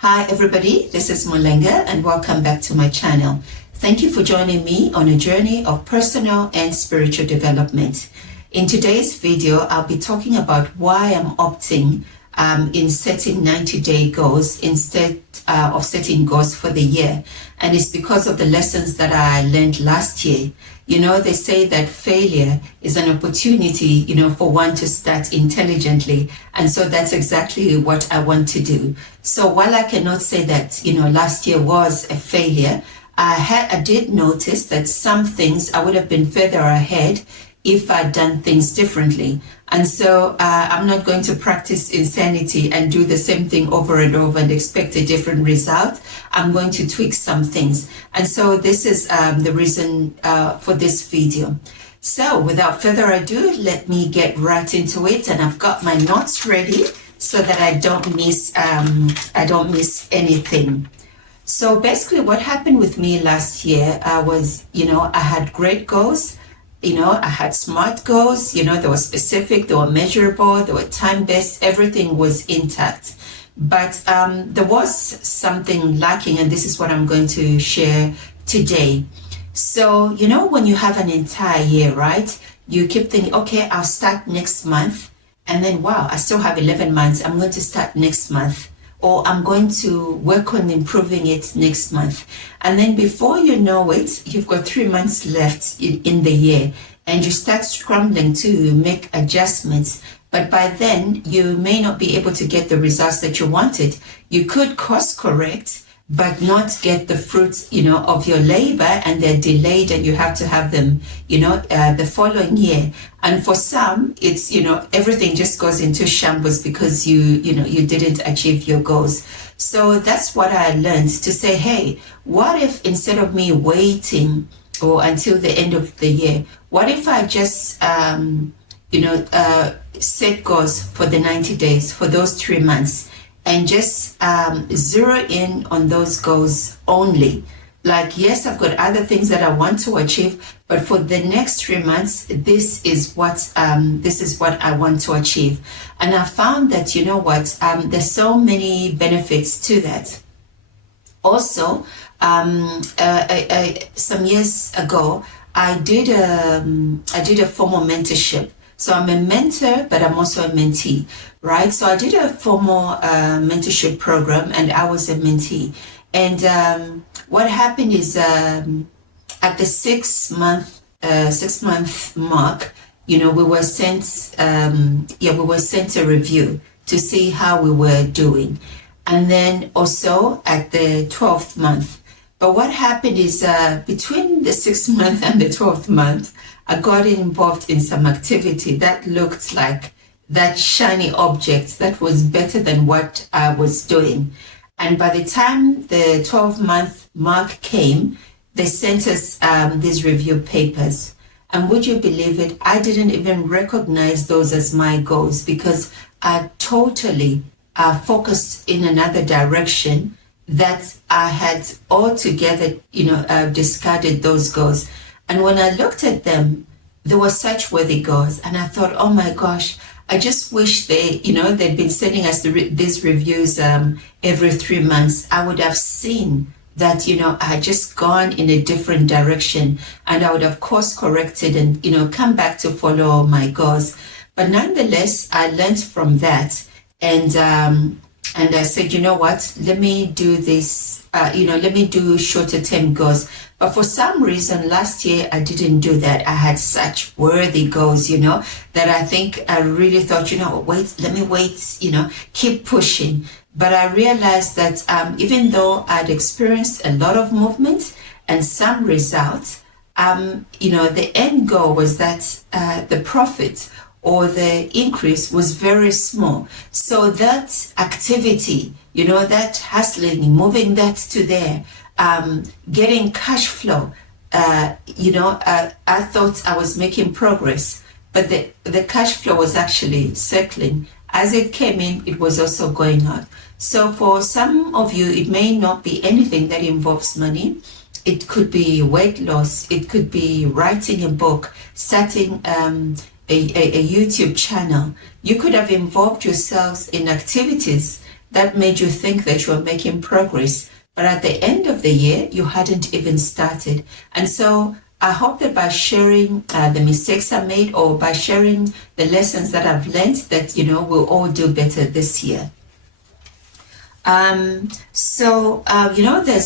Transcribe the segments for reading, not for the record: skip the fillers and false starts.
Hi everybody, this is Mulenga and welcome back to my channel. Thank you for joining me on a journey of personal and spiritual development. In today's video, I'll be talking about why I'm opting in setting 90-day goals instead of setting goals for the year. And it's because of the lessons that I learned last year. You know, they say that failure is an opportunity, for one to start intelligently. And so that's exactly what I want to do. So while I cannot say that, last year was a failure, I did notice that some things I would have been further ahead if I'd done things differently. And so I'm not going to practice insanity and do the same thing over and over and expect a different result. I'm going to tweak some things. And so this is the reason for this video. So without further ado, let me get right into it. And I've got my notes ready so that I don't miss anything. So basically what happened with me last year was, I had great goals. I had SMART goals, they were specific, they were measurable, they were time-based, everything was intact. But there was something lacking, and this is what I'm going to share today. So, when you have an entire year, right, you keep thinking, okay, I'll start next month. And then, wow, I still have 11 months. I'm going to start next month. Or I'm going to work on improving it next month. And then before you know it, you've got 3 months left in the year and you start scrambling to make adjustments. But by then, you may not be able to get the results that you wanted. You could course correct, but not get the fruits, of your labor, and they're delayed and you have to have them, the following year. And for some, it's, everything just goes into shambles because you didn't achieve your goals. So that's what I learned, to say, hey, what if instead of me waiting or until the end of the year, what if I just, set goals for the 90 days, for those 3 months, and just zero in on those goals only. Like, yes, I've got other things that I want to achieve, but for the next 3 months, this is what I want to achieve. And I found that, there's so many benefits to that. Also, some years ago, I did a formal mentorship. So I'm a mentor, but I'm also a mentee, right? So I did a formal mentorship program, and I was a mentee. And what happened is at the 6 month mark, we were sent a review to see how we were doing, and then also at the 12th month. But what happened is between the 6th month and the 12th month, I got involved in some activity that looked like that shiny object that was better than what I was doing. And by the time the 12-month mark came, they sent us these review papers. And would you believe it? I didn't even recognize those as my goals because I totally focused in another direction, that I had altogether, discarded those goals. And when I looked at them, they were such worthy goals. And I thought, oh my gosh, I just wish they'd been sending us these reviews every 3 months. I would have seen that, I had just gone in a different direction, and I would have course corrected and, come back to follow my goals. But nonetheless, I learned from that. And I said, let me do this, let me do shorter term goals. But for some reason, last year, I didn't do that. I had such worthy goals, that I think I really thought, let me wait, keep pushing. But I realized that even though I'd experienced a lot of movement and some results, the end goal was that the profit or the increase was very small. So that activity, that hustling, moving that to there, getting cash flow, I thought I was making progress, but the cash flow was actually circling. As it came in, it was also going out. So for some of you, it may not be anything that involves money. It could be weight loss. It could be writing a book, starting a YouTube channel. You could have involved yourselves in activities that made you think that you were making progress. But at the end of the year, you hadn't even started. And so I hope that by sharing the mistakes I made, or by sharing the lessons that I've learned, that, we'll all do better this year. There's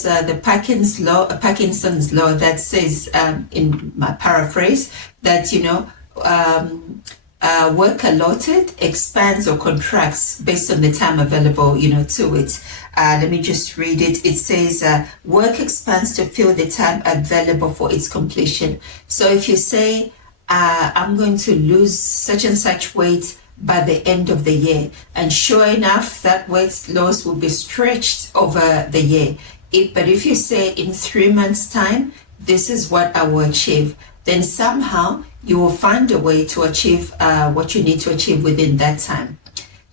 the Parkinson's law that says, in my paraphrase, that, work allotted expands or contracts based on the time available, to it. Let me just read it. It says, work expands to fill the time available for its completion. So if you say, I'm going to lose such and such weight by the end of the year, and sure enough, that weight loss will be stretched over the year. But if you say in 3 months' time, this is what I will achieve, then somehow you will find a way to achieve what you need to achieve within that time.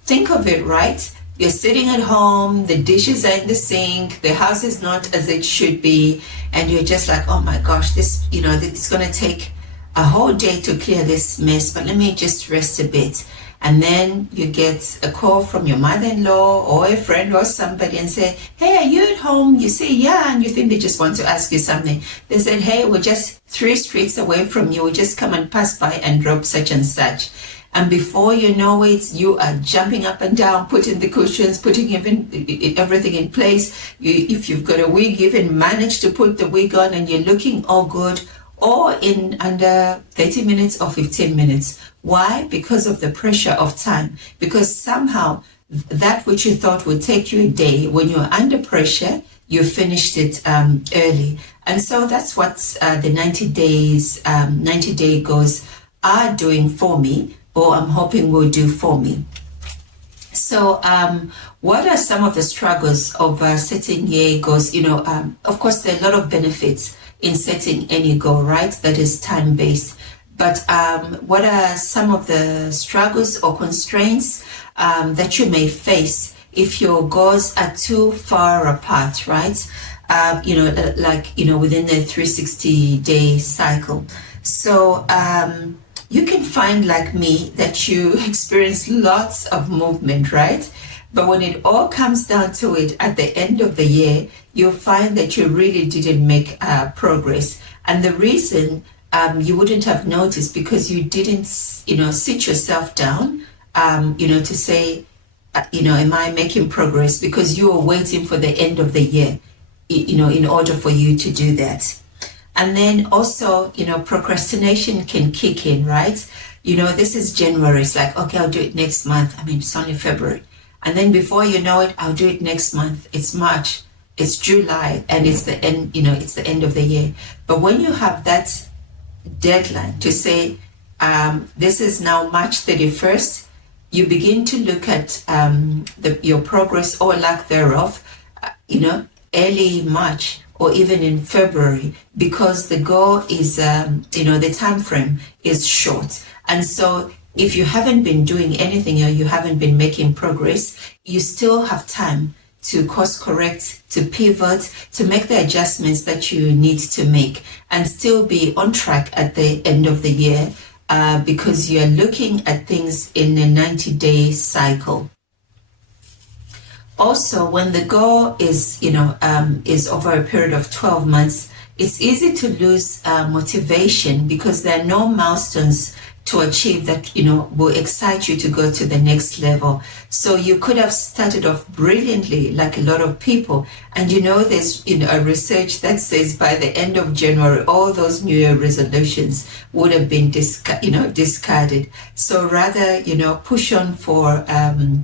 Think of it, right? You're sitting at home, the dishes are in the sink, the house is not as it should be, and you're just like, oh my gosh, this, it's going to take a whole day to clear this mess, but let me just rest a bit. And then you get a call from your mother-in-law or a friend or somebody and say, hey, are you at home? You say, yeah, and you think they just want to ask you something. They said, hey, we're just 3 streets away from you. We just come and pass by and drop such and such. And before you know it, you are jumping up and down, putting the cushions, putting everything in place. If you've got a wig, you even manage to put the wig on and you're looking all good, or in under 30 minutes or 15 minutes. Why? Because of the pressure of time. Because somehow that which you thought would take you a day, when you're under pressure, you finished it early. And so that's what the 90-day goals are doing for me, or I'm hoping will do for me. So what are some of the struggles of setting year goals? Of course, there are a lot of benefits in setting any goal, right? That is time-based. But what are some of the struggles or constraints that you may face if your goals are too far apart, right? Within the 360-day cycle. So you can find, like me, that you experience lots of movement, right? But when it all comes down to it, at the end of the year, you'll find that you really didn't make progress. And the reason you wouldn't have noticed, because you didn't, sit yourself down, to say, am I making progress? Because you are waiting for the end of the year, in order for you to do that. And then also, procrastination can kick in, right? This is January. It's like, okay, I'll do it next month. I mean, it's only February. And then before you know it, I'll do it next month. It's March, it's July, and it's the end, it's the end of the year. But when you have that deadline to say, this is now March 31st, you begin to look at your progress or lack thereof, early March or even in February, because the goal is, the time frame is short. And so if you haven't been doing anything, or you haven't been making progress, you still have time to course correct, to pivot, to make the adjustments that you need to make, and still be on track at the end of the year, because you're looking at things in a 90-day cycle. Also, when the goal is, is over a period of 12 months, it's easy to lose motivation, because there are no milestones to achieve that, will excite you to go to the next level. So you could have started off brilliantly, like a lot of people. And there's a research that says by the end of January, all those New Year resolutions would have been discarded. So rather, push on for a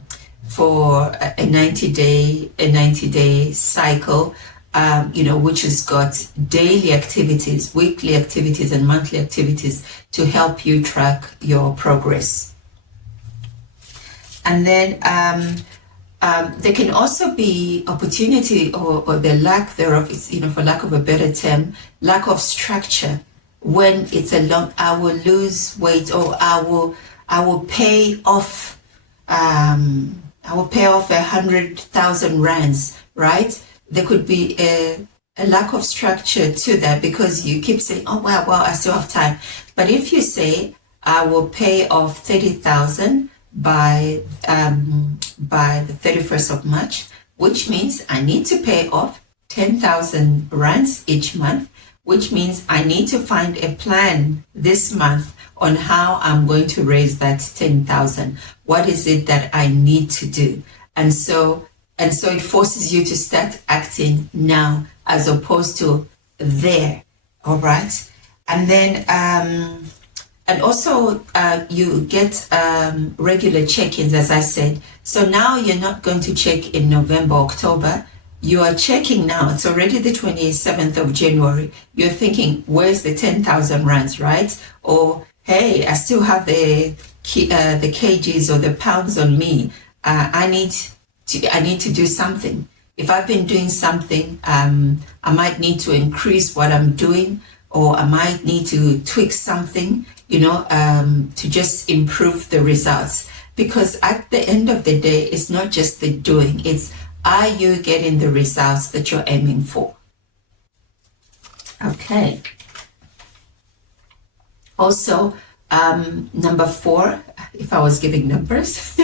90-day cycle, which has got daily activities, weekly activities, and monthly activities to help you track your progress. And then there can also be opportunity or the lack thereof, for lack of a better term, lack of structure. When it's I will lose weight, or I will pay off, 100,000 rands, right? There could be a lack of structure to that, because you keep saying, oh, well, I still have time. But if you say, I will pay off 30,000 by the 31st of March, which means I need to pay off 10,000 rands each month, which means I need to find a plan this month on how I'm going to raise that 10,000. What is it that I need to do? And so it forces you to start acting now as opposed to there. All right. And then, and also you get regular check-ins, as I said. So now you're not going to check in November, October. You are checking now. It's already the 27th of January. You're thinking, where's the 10,000 rands, right? Or, hey, I still have the kgs or the pounds on me. I need to do something. If I've been doing something, I might need to increase what I'm doing, or I might need to tweak something, to just improve the results. Because at the end of the day, it's not just the doing, it's are you getting the results that you're aiming for? Okay. Also, number 4, if I was giving numbers,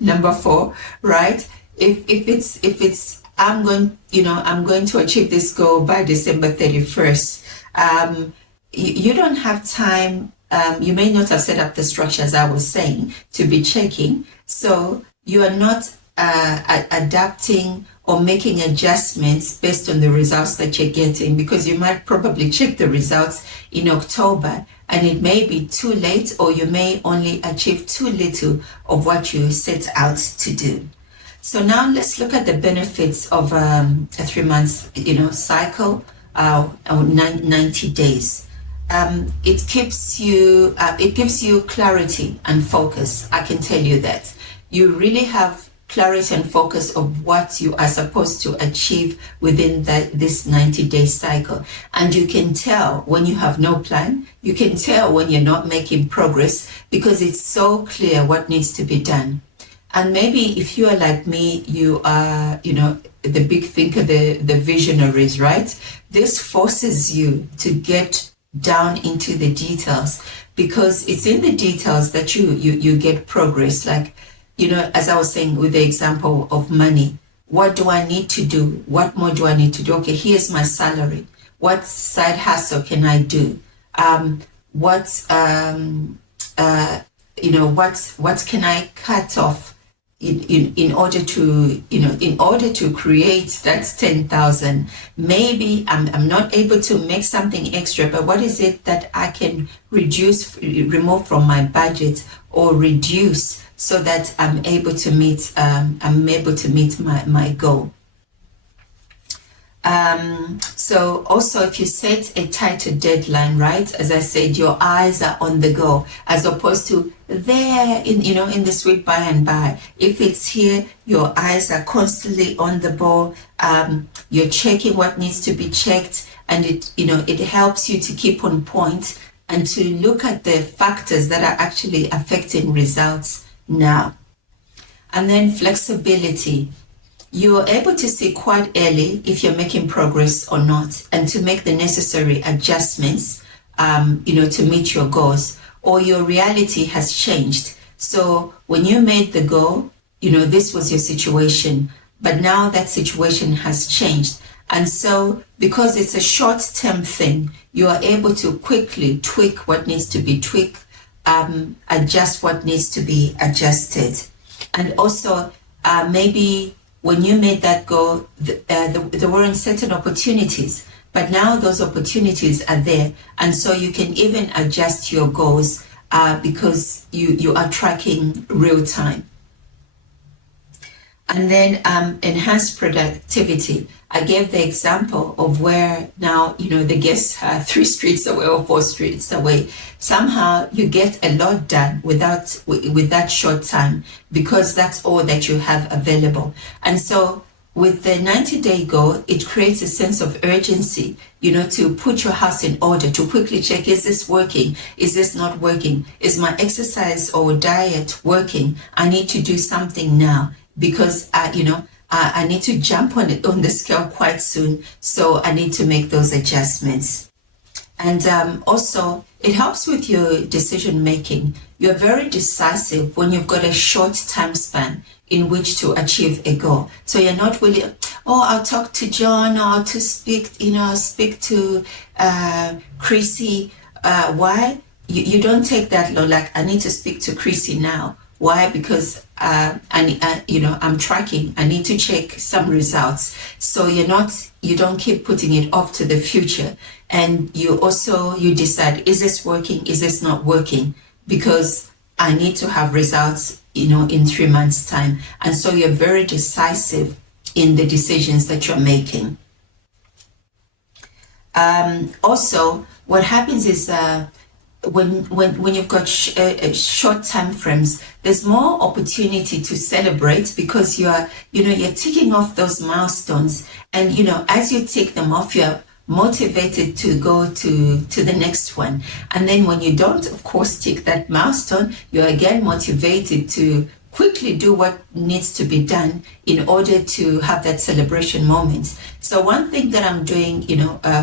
number 4, right? If it's I'm going to achieve this goal by December 31st. You don't have time. You may not have set up the structure, as I was saying, to be checking. So you are not adapting or making adjustments based on the results that you're getting, because you might probably check the results in October and it may be too late, or you may only achieve too little of what you set out to do. So now let's look at the benefits of a 3-month, cycle, or 90 days. It gives you clarity and focus. I can tell you that you really have clarity and focus of what you are supposed to achieve within this 90-day cycle. And you can tell when you have no plan. You can tell when you're not making progress, because it's so clear what needs to be done. And maybe if you are like me, you are, the big thinker, the visionaries, right? This forces you to get down into the details, because it's in the details that you get progress. Like, as I was saying with the example of money, what do I need to do? What more do I need to do? Okay, here's my salary. What side hustle can I do? What can I cut off in order to create that 10,000? Maybe I'm not able to make something extra, but what is it that I can remove from my budget or reduce, so that I'm able to meet my goal. So also, if you set a tighter deadline, right? As I said, your eyes are on the goal, as opposed to there in the sweet by and by. If it's here, your eyes are constantly on the ball. You're checking what needs to be checked, and it helps you to keep on point and to look at the factors that are actually affecting results now. And then flexibility. You are able to see quite early if you're making progress or not, and to make the necessary adjustments, to meet your goals, or your reality has changed. So when you made the goal, this was your situation, but now that situation has changed. And so because it's a short-term thing, you are able to quickly tweak what needs to be tweaked, adjust what needs to be adjusted. And also maybe when you made that goal, there weren't certain opportunities, but now those opportunities are there. And so you can even adjust your goals because you are tracking real time. And then enhanced productivity. I gave the example of where now, the guests are 3 streets away or 4 streets away. Somehow you get a lot done with that short time, because that's all that you have available. And so with the 90-day goal, it creates a sense of urgency, to put your house in order, to quickly check, is this working? Is this not working? Is my exercise or diet working? I need to do something now, because I need to jump on the scale quite soon, so I need to make those adjustments. And also, it helps with your decision making. you're very decisive when you've got a short time span in which to achieve a goal. So you're not really, oh, I'll talk to John, or to speak, I'll speak to Chrissy. Why? You don't take that long, like, I need to speak to Chrissy now. Why? Because I'm tracking. I need to check some results. So you don't keep putting it off to the future. And you decide, is this working? Is this not working? Because I need to have results, in 3 months' time. And so you're very decisive in the decisions that you're making. Also, what happens is when you've got short time frames, there's more opportunity to celebrate, because you're ticking off those milestones, and as you tick them off, you're motivated to go to the next one. And then when you don't, of course, tick that milestone, you're again motivated to quickly do what needs to be done in order to have that celebration moment. So one thing that I'm doing,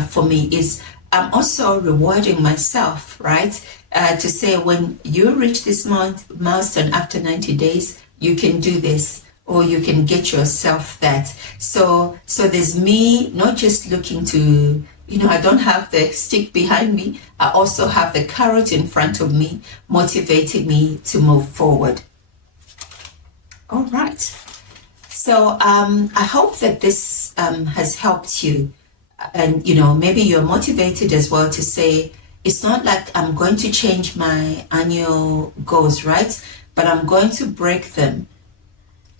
for me, is I'm also rewarding myself, right? To say, when you reach this milestone after 90 days, you can do this, or you can get yourself that. So there's me not just looking to, I don't have the stick behind me. I also have the carrot in front of me, motivating me to move forward. All right. So I hope that this has helped you. And, maybe you're motivated as well to say, it's not like I'm going to change my annual goals, right? But I'm going to break them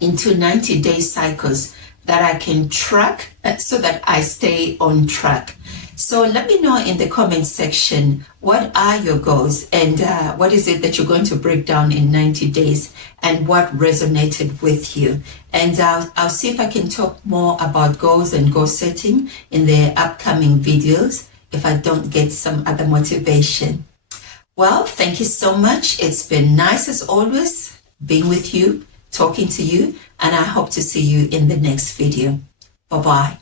into 90-day cycles that I can track, so that I stay on track. So let me know in the comment section, what are your goals, and what is it that you're going to break down in 90 days, and what resonated with you. And I'll see if I can talk more about goals and goal setting in the upcoming videos, if I don't get some other motivation. Well, thank you so much. It's been nice as always being with you, talking to you, and I hope to see you in the next video. Bye-bye.